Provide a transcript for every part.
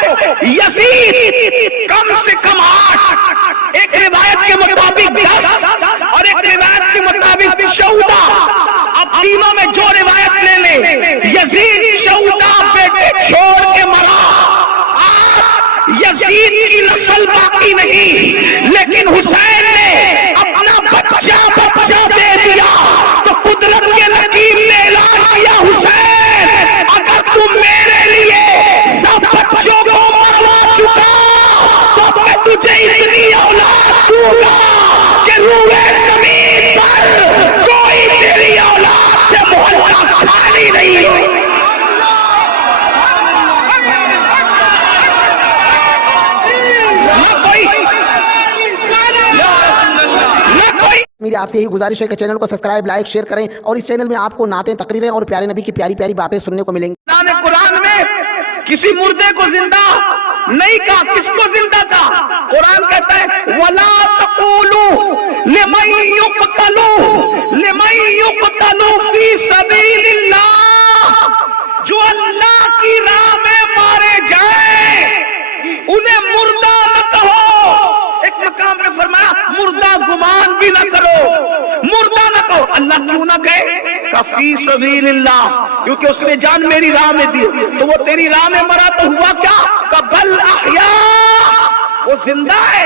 Yazid कम से कम 8, एक रिवायत के मुताबिक 10 और एक रिवायत के मुताबिक 14। अब तीनों में जो रिवायत ले ले, यजीद 14 बेटे छोड़ के मरा। आज यजीद की नस्ल बाकी नहीं, लेकिन हुसैन ने अपना बच्चा दे दिया। तो कुदरत के नकीब ने ऐलान किया, हुसैन अगर तुम मेरे लिए सब बच्चों को मरवा चुका तो मैं तुझे इतनी औलाद दूंगा कि रूए ज़मीन पर कोई तेरी औलाद से मोहल्ला खाली नहीं हो। मेरी आपसे यही गुजारिश है कि चैनल को सब्सक्राइब, लाइक, शेयर करें और इस चैनल में आपको नातें, तकरीरें और प्यारे नबी की प्यारी प्यारी बातें सुनने को मिलेंगी। कुरान में किसी मुर्दे को जिंदा नहीं कहा, किसको जिंदा कहा? कुरान कहता है वला तक़ूलू लिमन युक़तलू फी सबीलिल्लाह, जो अल्लाह की राह में मारे जाए उन्हें मुर्दा न कहो। एक मकाम में फरमाया मुर्दा गुमान भी ना करो, मुर्दा ना कहो। अल्लाह क्यों ना कहे? फी सबीलिल्लाह, क्योंकि उसने जान मेरी राह में दी। तो वो तेरी राह में मरा तो हुआ क्या? कबल अहया, वो जिंदा है,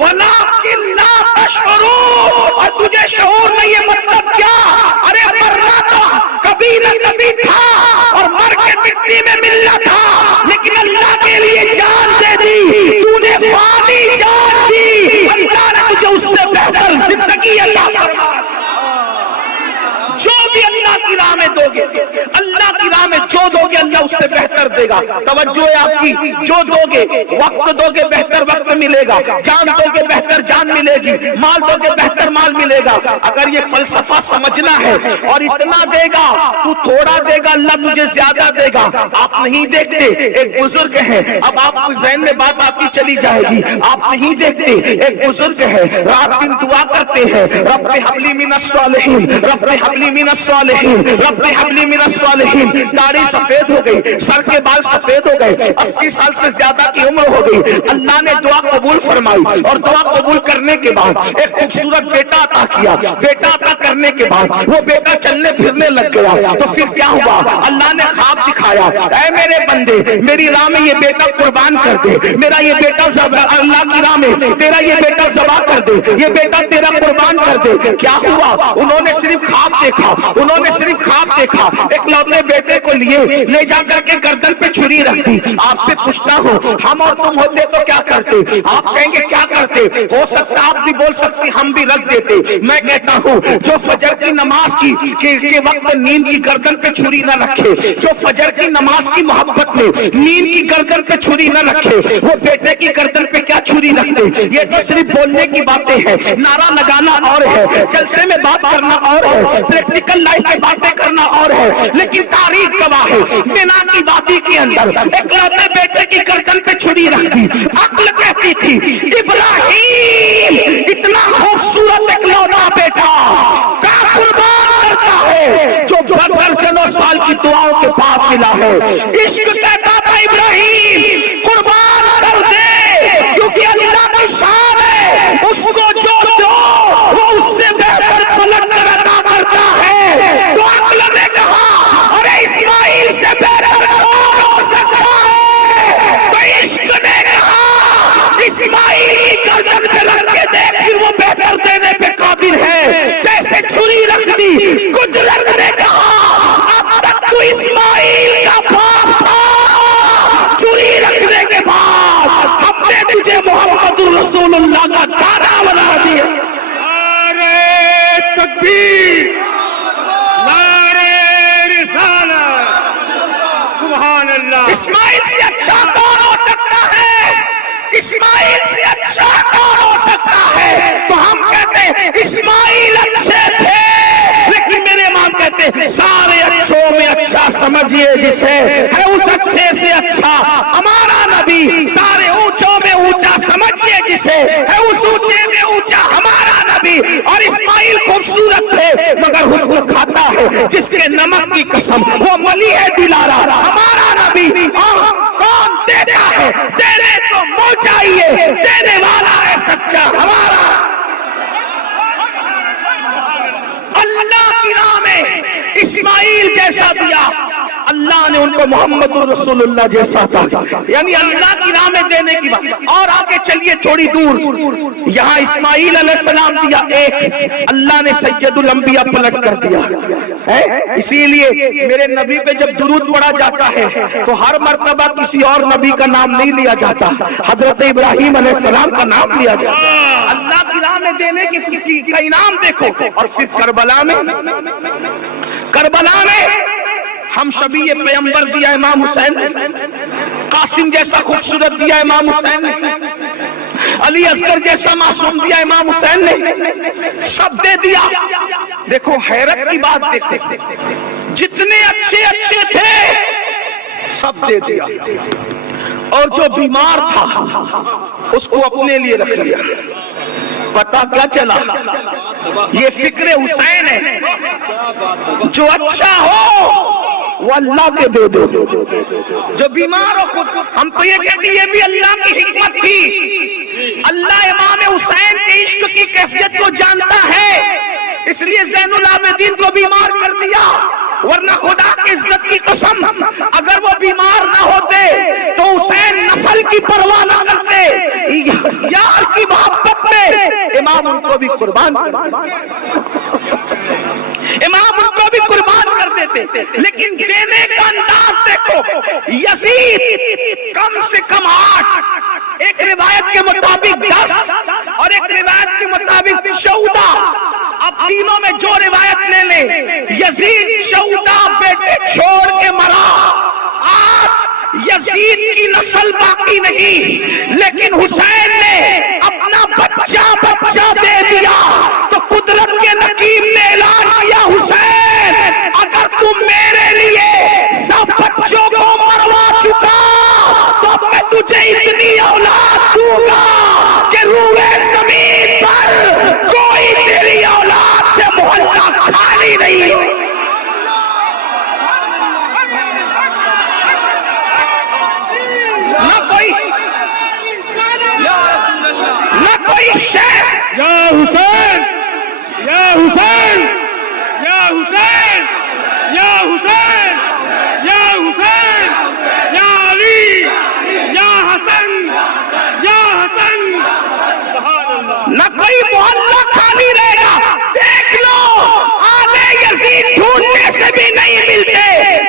वलाकिन ला तशऊरू, और तुझे शऊर नहीं है। मतलब क्या? अरे मरना तो कभी न कभी था और मर के मिट्टी में मिलना था, लेकिन अल्लाह के लिए जान दे दी, तूने फानी जान दी, अल्लाह ने तुझे उससे बेहतर जिंदगी अता फरमाई। जो भी अल्लाह की राह में दोगे, अल्लाह की राह में जो दोगे अल्लाह उससे बेहतर देगा। तवज्जो है आपकी, जो दोगे, वक्त दोगे बेहतर वक्त मिलेगा, जान दोगे बेहतर जान मिलेगी, माल दोगे बेहतर माल मिलेगा। अगर ये फलसफा समझना है और इतना देगा तू थोड़ा देगा, अल्लाह तुझे ज्यादा देगा। आप नहीं देखते, एक बुजुर्ग है, अब आपको ज़हन में बात आपकी चली जाएगी, आप नहीं देखते, एक बुजुर्ग है, रात दिन दुआ करते हैं, रब्बे हबली मिनस सालिहीन, रब्बे हबली मिनस सालिहीन, रब्बे हबली मिनस सालिहीन। दाढ़ी सफेद हो गई, सर के बाल सफेद हो गए, 80 साल से ज्यादा की उम्र हो गई। अल्लाह ने दुआ कबूल फरमाई और दुआ कबूल करने के बाद एक खूबसूरत बेटा अता किया। बेटा अता करने के बाद वो बेटा चलने फिरने लग गया। तो फिर क्या हुआ? अल्लाह ने ख्वाब दिखाया, ऐ मेरे बंदे, मेरी राह में ये बेटा कुर्बान कर दे, मेरा ये बेटा अल्लाह की राह में तेरा ये बेटा ज़बा कर दे, ये बेटा तेरा कुर्बान कर दे। क्या हुआ? उन्होंने सिर्फ ख्वाब देखा, उन्होंने सिर्फ ख्वाब देखा। एक लौटे बेटे को लिए ले जाकर के गर्दन पे छुरी रख दी। आपसे पूछता हूँ, हम और तुम होते तो क्या करते? आप कहेंगे क्या करते? हो सकता आप भी बोल सकते हम भी रख देते। मैं कहता हूँ जो फजर की नमाज के वक्त नींद की गर्दन पे छुरी न रखे, जो फजर की नमाज की मोहब्बत में नींद की गर्दन पे छुरी न रखे, वो बेटे की गर्दन पे क्या छुरी रख दे? ये तो सिर्फ बोलने की बातें हैं, नारा लगाना और है, जलसे में बात करना और है, प्रैक्टिकल लाइफ में बातें करना और है। लेकिन तारीख गवाह है, बिना की वादी के अंदर एक लौटे बेटे की गर्दन पे छुरी रख दी। अक्ल कहती थी इब्राहिम इतना खूबसूरत एक लौटा बेटा का कुर्बान करता है जो दर्जनों साल की दुआओं के बाद मिला है। इश्क कहता था इब्राहिम कुर्बान कर दे, क्योंकि अल्लाह की शान है, उसको जो दो वो उससे बेहतर पलट कर अदा करता है। तो अक्ल ने कहा अरे इस्माइल से बेहतर कौन हो सकता है? तो इश्क ने कहा इस्माइल की गर्दन पे रख के देख, फिर वो बेहतर देने पे काबिल है। जैसे छुरी रख दी, कुदरत ने कहा अब तक तो इस्माइल का बाप था, छुरी रखने के बाद हमने तुझे मोहम्मद रसूलुल्लाह का दादा बना दिया। नारे तकबीर, नारे रिसालत, सुभान अल्लाह। इस्माइल से अच्छा कौन हो सकता है? इस्माइल से अच्छा कौन हो सकता है? तो हम कहते हैं इस्माइल अच्छे थे, लेकिन मेरे इमाम कहते हैं सारे अच्छों में अच्छा समझिए जिसे है, उस अच्छे से अच्छा हमारा नबी। सारे ऊंचों में ऊंचा समझिए जिसे है, उस ऊंचे में ऊंचा हमारा नबी। और इस्माइल खूबसूरत थे मगर हुस्न खाता है, जिसके नमक की कसम वो मली है दिलारा हमारा नबी। कौन देता है ہے، دینے کو منہ چاہیے، دینے والا ہے سچا ہمارا۔ اللہ کی راہ میں اسماعیل جیسا دیا، اللہ نے ان کو محمد رسول اللہ جیسا تھا، یعنی اللہ کی راہ میں دینے کی بات۔ اور آگے چلیے تھوڑی دور، یہاں اسماعیل علیہ السلام دیا ایک، اللہ نے سید الانبیاء پلٹ کر دیا ہے۔ اسی لیے میرے نبی پہ جب درود پڑھا جاتا ہے تو ہر مرتبہ کسی اور نبی کا نام نہیں لیا جاتا، حضرت ابراہیم علیہ السلام کا نام لیا جاتا۔ اللہ کی راہ میں دینے کا انعام دیکھو۔ اور پھر کربلا میں ہم شبیہ پیغمبر دیا امام حسین نے، قاسم جیسا خوبصورت دیا امام حسین نے، علی اصغر جیسا معصوم دیا امام حسین نے، سب دے دیا۔ دیکھو حیرت کی بات دیکھو، جتنے اچھے اچھے تھے سب دے دیا، اور جو بیمار تھا اس کو اپنے لیے رکھ لیا۔ پتا کیا چلا؟ یہ فکر حسین ہے، جو اچھا ہو وہ اللہ کے دے دو، جو بیمار ہو خود۔ ہم تو یہ کہتے ہیں یہ بھی اللہ کی حکمت تھی، اللہ امام حسین کے عشق کی کیفیت کو جانتا ہے، اس لیے زین العابدین کو بیمار کر دیا، ورنہ خدا کی عزت کی قسم اگر وہ بیمار نہ ہوتے تو حسین نسل کی پرواہ نہ کرتے، یار کی محبت میں امام ان کو بھی قربان کر دیتے۔ لیکن دینے کا انداز دیکھو، یزید کم سے کم 8، ایک روایت کے مطابق 10 اور ایک روایت کے مطابق 14۔ اب تینوں میں جو روایت لے لیں، یزید 14 بیٹے چھوڑ کے مرا۔ آج یزید کی نسل باقی نہیں، لیکن حسین نے اپنا بچہ دے دیا، تو قدرت کے نقیب نے اعلان کیا، حسین اگر تم میرے لیے سب بچوں کو مروا چکا تو میں تجھے اتنی اولاد دوں گا کہ روئے زمین پر کوئی تیری اولاد سے محلہ خالی نہیں ہو۔ نہ کوئی شیخ یا حسین یا حسین یا حسین یا حسین یا حسین یا علی یا حسن یا حسن، نہ کوئی محلہ خالی رہے گا۔ دیکھ لو آلے یزید ڈھونڈنے سے بھی نہیں ملتے۔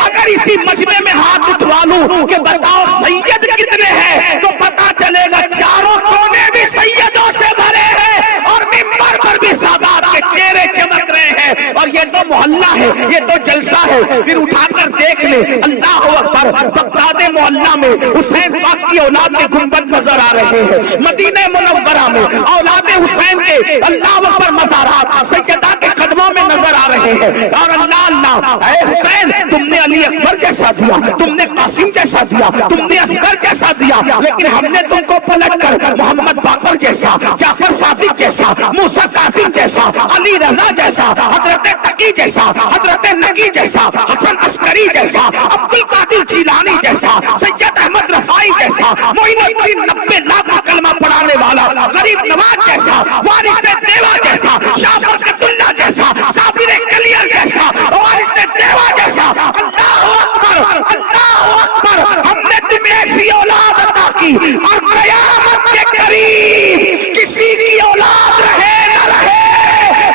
اگر اسی مجمع میں ہاتھ اٹھوا لوں کہ بتاؤ سید کتنے ہیں تو پتا چلے گا چاروں کونے بھی سیدوں سے بھرے ہیں، اور منبر پر بھی سادات کے چہرے چمک رہے ہیں، اور یہ تو محلہ ہے، یہ تو جلسہ ہے۔ پھر اٹھا کر دیکھ لے، اللہ اکبر، بغداد محلہ میں حسین پاک کی اولاد کے گنبد نظر آ رہے ہیں، مدینہ منورہ میں اولاد حسین کے اللہ اکبر مزارات سیدہ کے قدموں میں نظر آ رہے ہیں، اور اللہ اللہ، اے حسین تم نے علی اکبر جیسا دیا، تم نے قاسم جیسا دیا، تم نے اصغر جیسا دیا، لیکن ہم نے تم کو پلٹ کر محمد باقر جیسا، جعفر صادق جیسا، موسیٰ قاسم جیسا، علی رضا جیسا، حضرت تقی جیسا، حضرت نگی جیسا، حسن عسکری جیسا، عبد القادر جیلانی جیسا، سید احمد رفاعی جیسا، معین الدین 90 لاکھ کا کلمہ پڑھانے والا غریب نواز جیسا، وارث دیوا جیسا، شاہ برکت اللہ جیسا، صابر کلیر جیسا، وارث دیوا جیسا۔ اللہ اکبر اللہ اکبر، ہم نے تمہیں ایسی اولاد عطا کی، اور قیامت کے قریب کسی کی اولاد رہے نہ رہے،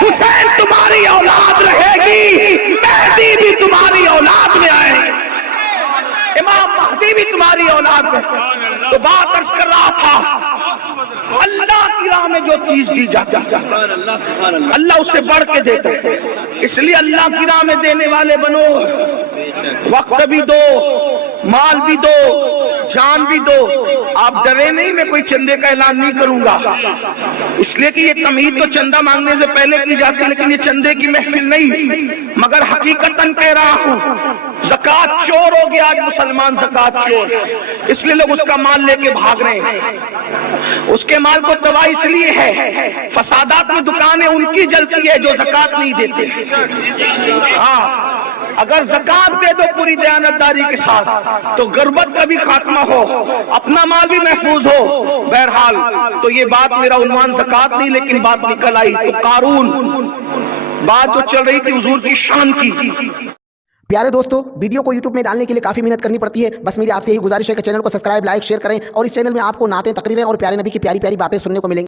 حسین تمہاری اولاد رہے گی، مہدی بھی تمہاری اولاد میں آئے، امام مہدی بھی تمہاری اولاد میں۔ تو بات عرض کر رہا تھا، اللہ کی راہ میں جو چیز دی جاتی ہے اللہ اس سے بڑھ کے دیتا ہے، اس لیے اللہ کی راہ میں دینے والے بنو، وقت بھی دو، مال بھی دو، جان بھی دو۔ آپ ڈرے نہیں، میں کوئی چندے کا اعلان نہیں کروں گا، اس لیے کہ یہ تمہید تو چندہ مانگنے سے پہلے کی جاتی ہے، لیکن یہ چندے کی محفل نہیں، مگر حقیقتاً کہہ رہا ہوں زکوٰۃ چور ہو گیا آج مسلمان، زکوٰۃ چور، اس لیے لوگ اس کا مال لے کے بھاگ رہے ہیں، اس کے مال کو تباہ اس لیے ہے، فسادات میں دکانیں ان کی جلتی ہے جو زکوٰۃ نہیں دیتے۔ ہاں اگر زکات دے دو پوری دیانتداری کے ساتھ تو غربت کا بھی خاتمہ ہو، اپنا مال بھی محفوظ ہو۔ بہرحال تو یہ بات میرا عنوان زکات نہیں، لیکن بات نکل آئی تو قارون، بات جو چل رہی تھی حضور کی شان کی۔ پیارے دوستو، ویڈیو کو یوٹیوب میں ڈالنے کے لیے کافی محنت کرنی پڑتی ہے، بس میری آپ سے یہی گزارش ہے کہ چینل کو سبسکرائب، لائک، شیئر کریں اور اس چینل میں آپ کو نعتیں، تقریریں اور پیارے نبی کی پیاری پیاری باتیں سننے کو ملیں گی۔